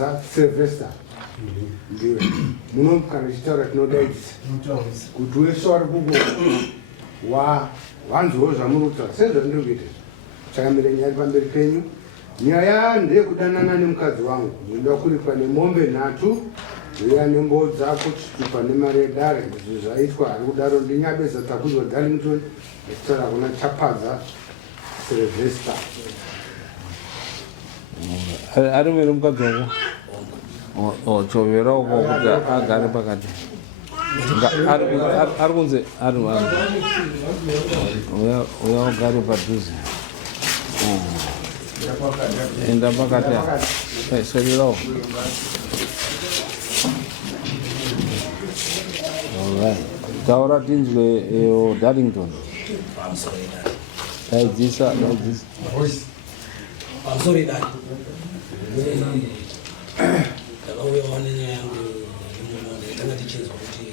Chapadza Sylvester. Ndiwe. Muno kana chitaura tinodaidza. Kuti wese wari kuko wanzwo zvamunotaura sezvo ndinokuita. Chakamira nyaya pamberi penyu. Nyaya ndeyekudanana nemukadzi wangu. Ndoda kuripa nemombe 3. Uya nyombo dzako chitupa nemari yedare. Izvi zvaitwa ari kudaro ndinyabesa takuzwa Darlington. Ekutara kuna Chapadza Sylvester. Ari mwere mukadzi wako chovera uko kuti agare pakati ari kunze ari uya ugare padhuze enda pakati swererawo. Taura tinzwe Darlington. Daidzisa. I'm sorry, Dad. Kauya wane yangu tanga tichizo kuti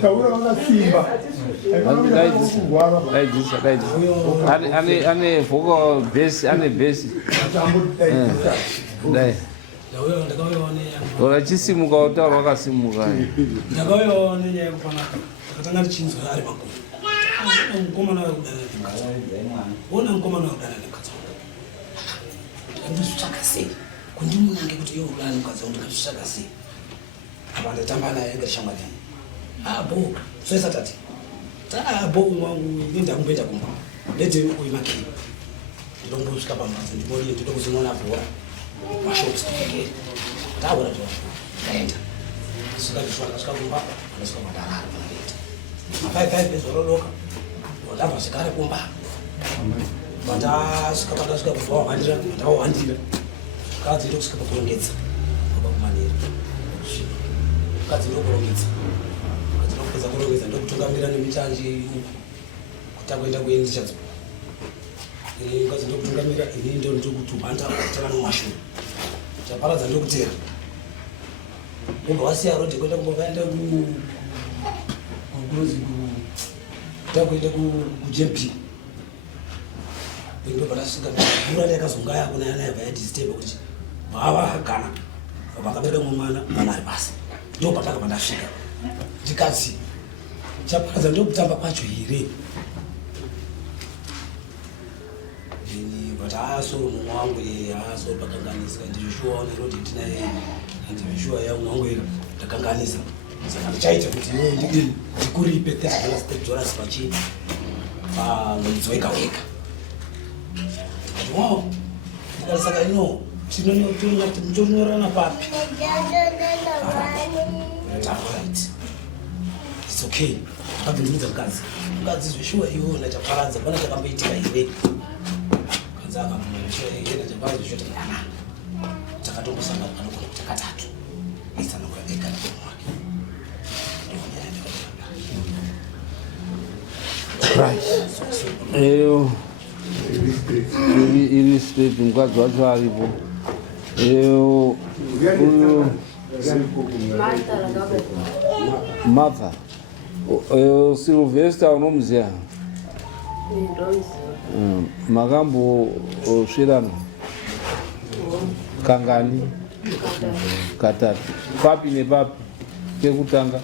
Taura wana simba. Ane vocal bass, ane bass. Dai. Ndakauya wane yangu. Ora chisimuka utaura wakasimuka. Ndakauya wane yangu pana tanga tichizo ari makuru. Ngomana wakudana nemukadzi. Wona ngomana wakudana nemukadzi. Ndisvaka sei kundimunange kuti iwe udana nemukadzi wangu ndikazvisvaka sei apa ndatamba naye ngashamwari abo soisa tati abo wangu ndindakumbeta kumba ndedze uimakei ndinombosvika pamhatso ndiboni ndinoda kuzoona bhora mashops tikeke tabora to ndaenda sikazvisvaka svika kumba andasvika madarara panaita ma5 bezororoka ndabva zvikare kumba vandasvika pandasvika kuzowahandira ndakawahandira kadziro kusvika pakurongedza oba kumanera kadziro kurongedza kadziro kupedza kurongedza ndokutungamira nemitanji kutakuenda kuendi chadzo kadziro kutungamira ini ndo ndokutumhanda kutana mumashure chaparadza ndokutera obva wasiya rodhe kuenda kumbokaenda takuenda kujempi ndo barasika bura yakazonga yako nayana yabva yadisturb kuti baba akagana vakabereka mwana mwana ari basi ndo pataka pandasvika ndikadzi chaparadza ndokutamba kwacho here ini but asoro mumwe wangu asoro pakanganisa ndizvishuwa nerodi ndinaye ndizvishuwa yangu wangu ira ndakanganisa saka ndichaita kuti iwe ndikuripe tezvalasitedzorasi pachi pamwedzi wega wega. Wow, ndikasaka ino tinonorana papi. Right. It's okay. Abindudza mukadzi zvishuwa iwo ndachaparadza pana chakamboitika here. Kanza akamboishuwa here ndachaparadza zvishuwa tikana. Takatongosanga panokona kuti katatu. Isana kuradeka nomwake. Right. Iri straight mukadzi wacho aripo. Martha. Sylvester unomuziva? Makambosvirana? Kangani? Katatu. Papi nepapi? Pekutanga?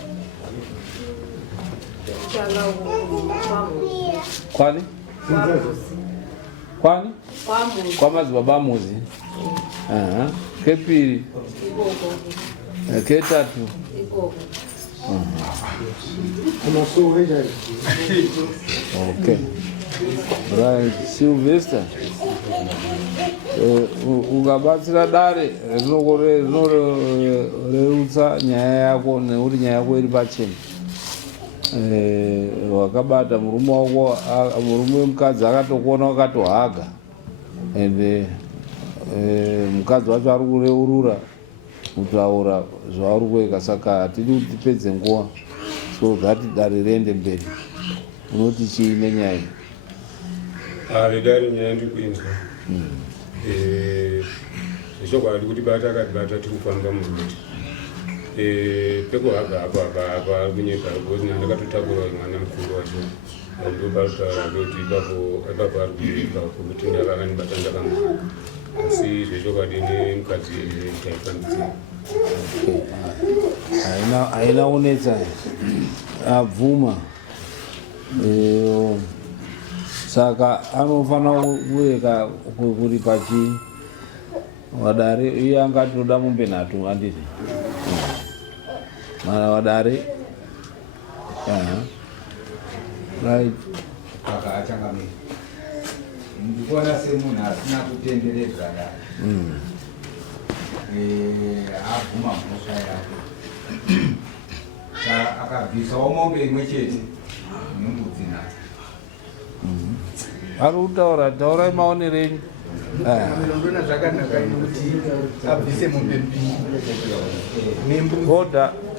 Kwani? Kwani? Kwamadzibaba amuzi. Kepiri? Ketatu? Okay. Right. Sylvester. Ukabatsira dare rinorerutsa nyaya yako nekuti nyaya yako iri pachena. Wakabata murume wako, murume wemukadzi akatokuona wakatohaga ende mukadzi wacho ari kureurura kutaura zvauri kuweka, saka hatidi kuti tipedze nguva, so ngati dare riende mberi. Unoti chii nenyaya iyi? Dare nyaya ndikuinzwa. Zvokwadi kuti bata akatibata tiri kufamba muroti pekuhaga apa kunyika kuti ndakatotakura mwana mukuru wacho ndobarutaura kuti ipapo ari kuipa kuti ndakanibata ndakamhaka asi zvechokwadi nemukadzi taifambidzira. haina unetsa abvuma saka anofana kureka kuri pachi wadare iye angatoda mombe nhatu anditi mana wadare right saka achangamira ndikuona semunhu asina kutenderedza dare abvuma mhosva yake akabvisawo mombe imwe chete nembudzi nhatu. ari kutaura taurai maonero enyu ndona zvakanaka nekuti abvise mombe mbiri nembudzi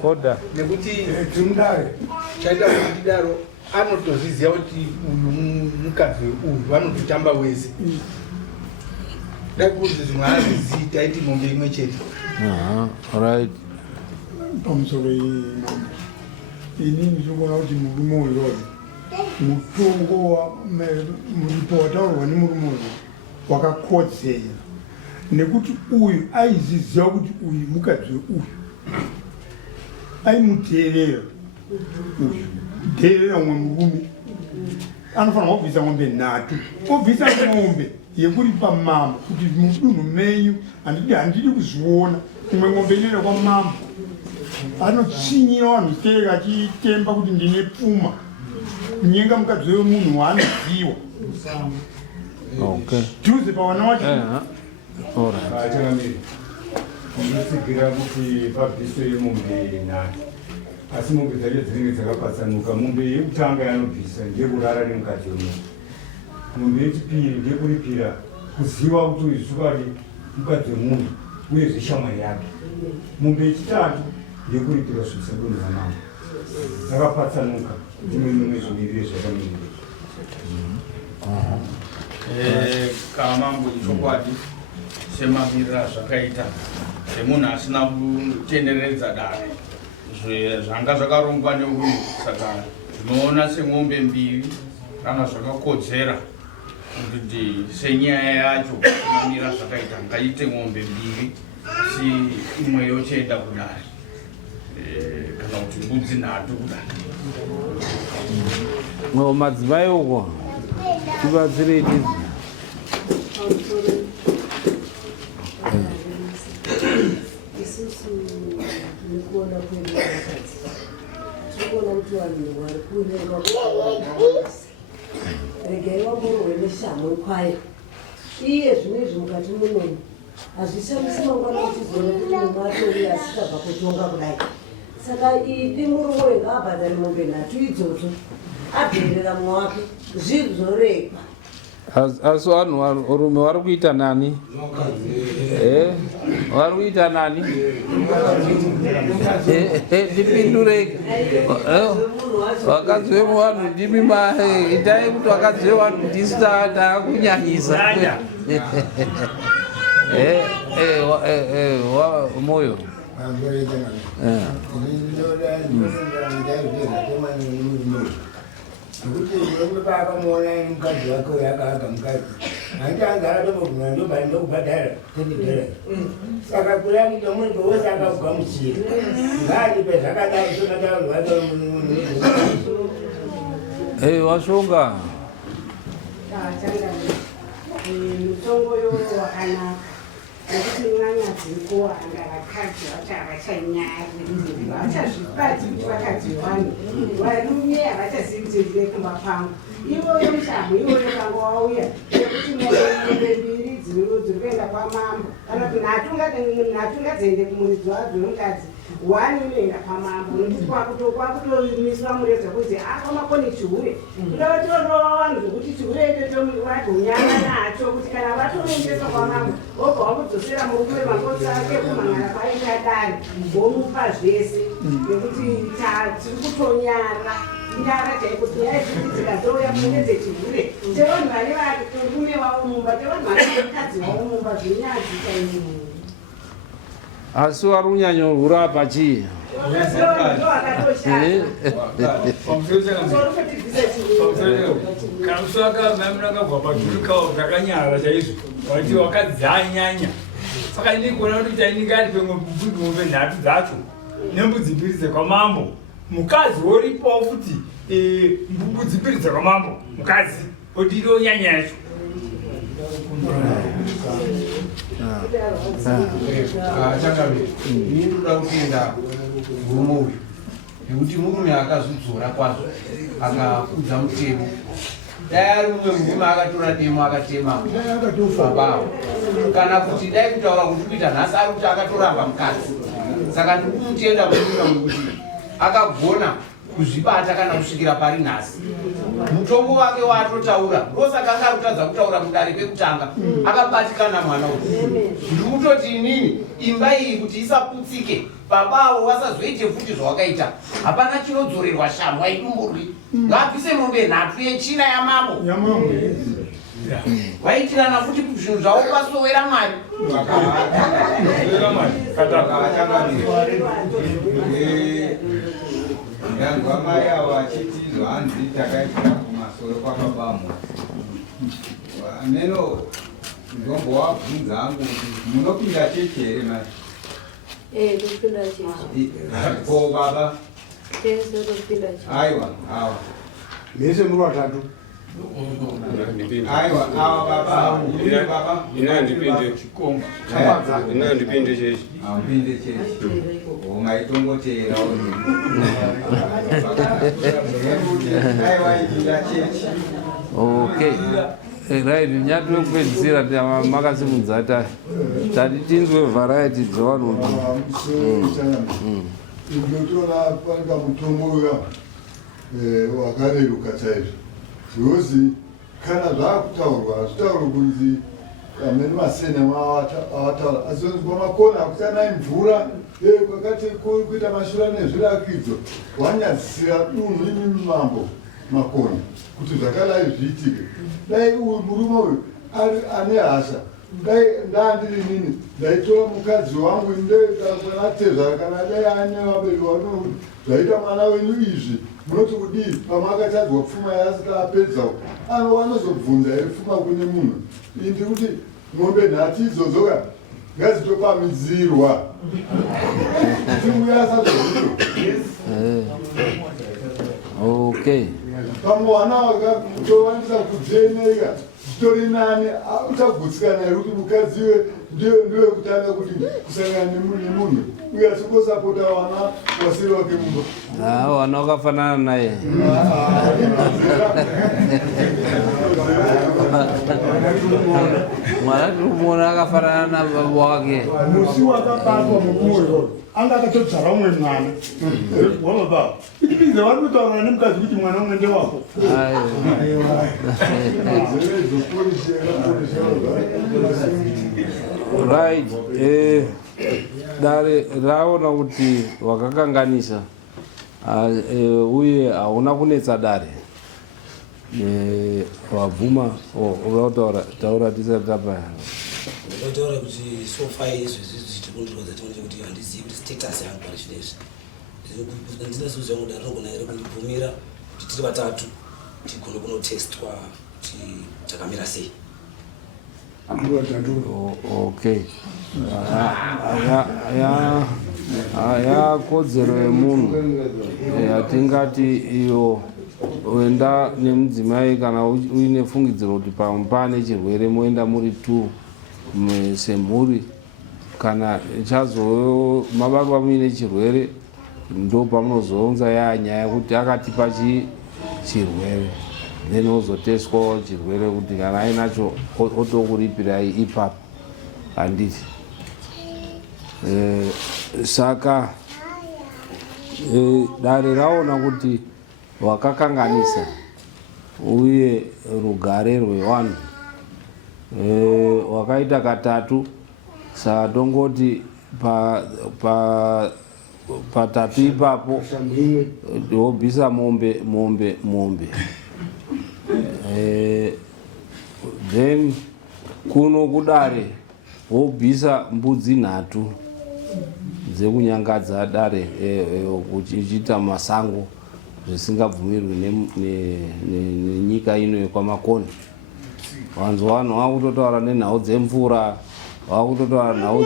koda nekuti timudare chaita kuti daro anotozviziva kuti uyu mukadzi uyu vanototamba wese dai kuti zvimwe azvizivi taiti mombe imwe chete. right pamusoro imambo ini ndichikuona kuti murume uyoyo mutongo muripo wataurwa nemurume uyu wakakodzera nekuti uyu aiziziva kuti uyu mukadzi uyu aimuteerera uyu teerera umwe murume anofanira kubvisa mombe nhatu obvisa mombe yekuri pamambo kuti mudunhu menyu handidi kuzviona imwe mombe inoenda kwamambo anotsinyira vanhu tereka achitemba kuti ndine pfuma kunyenga mukadzi wemunhu waanoziwa dhuze pavana wacho achangamiri ndinotsigira kuti pabviswe mombe nhatu asi mombe dzacho dzinenge dzakapatsanuka. Mombe yekutanga yanobvisa ndekurara nemukadzi wemunhu, mombe yechipiri ndekuripira kuziva kuti uyu zvikadi mukadzi wemunhu uyezve shamwari yake. Mombe yechitatu ndekuripira svisa dunhu ramambo dzakapatsanuka imwe mimwe zvimirire zvakamirira. Kamambo chokwadi semamirira zvakaita semunhu asina kutenderedza dare zvanga zvakarongwa neuyu. Saka tinoona semombe mbiri kana zvakakodzera kuti senyaya yacho semamira zvakaita ngaite mombe mbiri asi imwe yochenda kudare kana kuti mbudzi nhatu kudare. madzimai uko tibatsirei ndizvi isusu nikuona kwedu vakadzi tirikuona kuti vanhu vari kurema regai wamborowe neshamwe kwayo iye zvinezvi mukati munomu hazvishamisi mangwana kuchizoona kuti mumwe atori asichabva kutonga kudai. Saka idi murume wenga abhadhari mombe nhatu idzodzo abherera mumwe wake zvizorekwa. asi vanhu rume vari kuita nani? vari kuita nani? ndipindurei vakadzi vemuvanhu ndimi itai kuti vakadzi vevanhu ndisi takakunyanyisa moyo Nekuti murume paakamuona mukadzi wake uyu akaaka mukadzi hanti anzara tomoguma ndobva ndokubhadhara $10. Saka kuya kuti muntu wese akakugamuchira ngaalipe zvakadai sonataurwa washonga mutongo yoyo wakanaka nekuti mwanya dzirikuwa anga vakadzi vacho havachanyari havachazvibati kuti vakadzi wani varume havachazivi kuti ndine kumba pangu ivoyo mushamu ivoyo kanga wauya nekuti mombe mbiri dziri kuenda kwamambo kana kuti nhatu ngadziende kumuridzi wadzo nomukadzi wani unoenda kwamambo nokuti kwakutomiswa mureza kuti akomakoni chihure kudavatorowa vanhu zvokuti chihure ichocho vagonyana nacho kuti kana vatoendeswa kwamambo vobva vakudzosera murume makotsi ake kumhangana kwaita dare vomupa zvese nekuti tiri kutonyara nyara chaikuti nyaya dzekuti dzikazouya mune dzechihure chevanhu vane varume vavo mumba chevanhu vane mukadzi wavo mumba zvenyaya dzikaii asi vari kunyanya kurapa chii? kamusaka mamunakabva pajurikawo zvakanyara chaizvo wati wakadzanyanya saka ndikuona kuti tainingari pemwe nhatu dzacho nembudzi mbiri dzekwamambo mukazi woripawo futi mbudzi mbiri dzekwamambo mukazi odiriwo nyanya yacho chakaviri ini ndoda kutenda murume uyu nekuti murume akazodzora kwazvo akakudza mutemo dai ari mumwe murume akatora demo akatema babawo kana kuti dai kutaura kuti kuita nhasi ari kuti akatoramba mukadzi saka ndiri kumutenda murume kuti akagona kuzvibata kana kusvikira pari nhasi mutombo wake waatotaura ndosaka anga arikutadza kutaura mudare pekutanga akabatikana mwana uyu ndiri kutoti inini imba iyi kuti isaputsike babawo wasazoite futi zvawakaita hapana chinodzorerwa shamwa idumburwi ngabvise mombe nhatu yechina yamambo waitirana futi zvinhu zvavo pasowera mwari ndanzwa mai avo achiti zvanzi takaitira kumasoro kwakabamwa meno ndombowabvunza hangu kuti munopinda chechi here mai ndopinda chechi ko baba tese ndopinda chechi aiwa awa mese muri vatatu aiwa awa baba inandipinde chechi aupinde chechi ungaitongoteerawo aiwa ipinda chechi okay right nyati wekupedzisira makasimudza tati tinzwe variety dzevanhu ndotoona panga mutombo uya wakareruka chaizvo zvozi kana zvaakutaurwa hazvitaurwa kunzi amene masenema avataura asi pamakona akutanai mvura kwakati kuita mashura nezvirakidzo wanyadzisira dunhu imi mambo makona kuti zvakadai zviitike dai uyu murume uyu ane hasha dai ndandiri nini ndaitora mukadzi wangu ndekanatezva kana dai ane vabereki vano zvaita mwana wenyu izvi munoti kudii pamakatadzwa pfuma yaasika apedzawo wanozobvunza here pfuma kune munhu indi kuti mombe nhati idzodzoka ngadzitopamidzirwa tiuyasazvozvito okay pamwe wana wakatowanisa kudzeneika zvitori nani uchagutsikana here kuti mukadzi iwe ndewekutanga kuti kusangana nemunhu uye achingosapota wana wasiri wake mumba wana wakafanana naye mwana tirikumuona akafanana nababa wake musi wakabatwa mumwoyo anga akatodzara umwe mwana wababa ipize vari kutaurana nemukadzi kuti mwana umwe ndewako right dare raona kuti wakakanganisa uye hauna kunetsa dare wabvuma taura tisati tapaya ndinotaura kuti sofa izvezvi zvichikundirodza tinoone kuti handizivi kuti status yangu pari chinezvi handina zuziva kuti rinogona here kundibvumira kuti tiri vatatu tigone kunotestwa kuti takamira sei. Okay. Kodzero yemunhu yatingati iyo uenda nemudzimai kana uine fungidziro kuti pamwe pane chirwere moenda muri 2 semhuri kana chazo mabatwa muine chirwere ndo pamunozounza nyaya kuti akatipa chirwere then ozoteswa chirwere kuti kana ainacho otokuripirai ipapo handiti saka dare raona kuti wakakanganisa uye rugare rwevanhu wakaita katatu saka tongoti patatu ipapo wobvisa mombe then kuno kudare wobvisa mbudzi 3 dzekunyangadza dare uchiita masango zvisingabvumirwi nenyika ino yekwamakoni wanzi vanhu vakutotaura nenhau dzemvura, vakutotaura nhau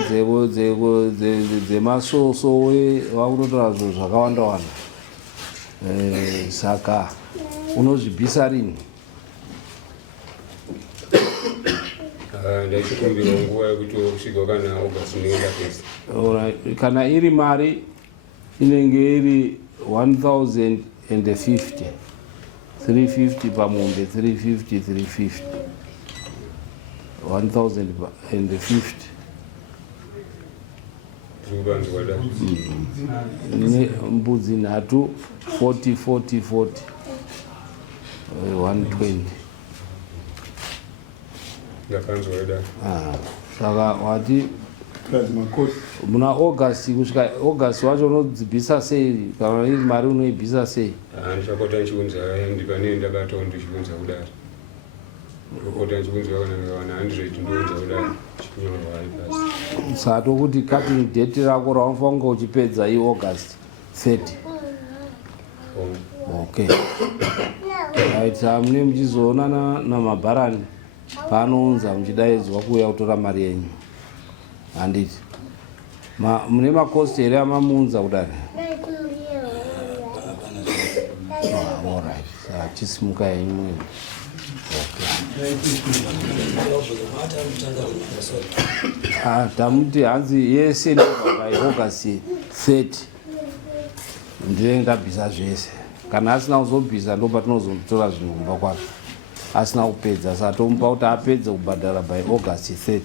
dzemasosowe, vakutotaura zvinhu zvakawanda wanda. Saka unozvibvisa rini? Ndaikumbira nguva yekuti kusvika kana August ndinenge ndapesa. Kana iri mari inenge iri 1050, 350 pamombe, 350 1050 mbudzi nhatu 40 120. Saka wati muna August kusvika August wacho unodzibvisa sei? Kana iri mari unoibvisa sei? Ndichapota ndichiunza ndipane ndakataura ndichiunza kudaro. Ndopota ndichiunza kana 100 ndounza kudaro chinyorwa ari pasi. Sato kuti cutting date rako raunofana kunge uchipedza August 30. Okay. Right, mune muchizoonana namabharani paanounza muchidaidzwa kuuya kutora mari yenyu. Handiti mune makosti here amamunza kudari? Alright, tisimuka yenyu mwene. Tamuti hanzi yese ndobva August 30 ndiye ndabvisa zvese. Kana asina kuzobvisa ndo patinozotora zvinhu kumba kwake. Asina kupedza, saka tomupa kuti apedze kubhadhara by August 30.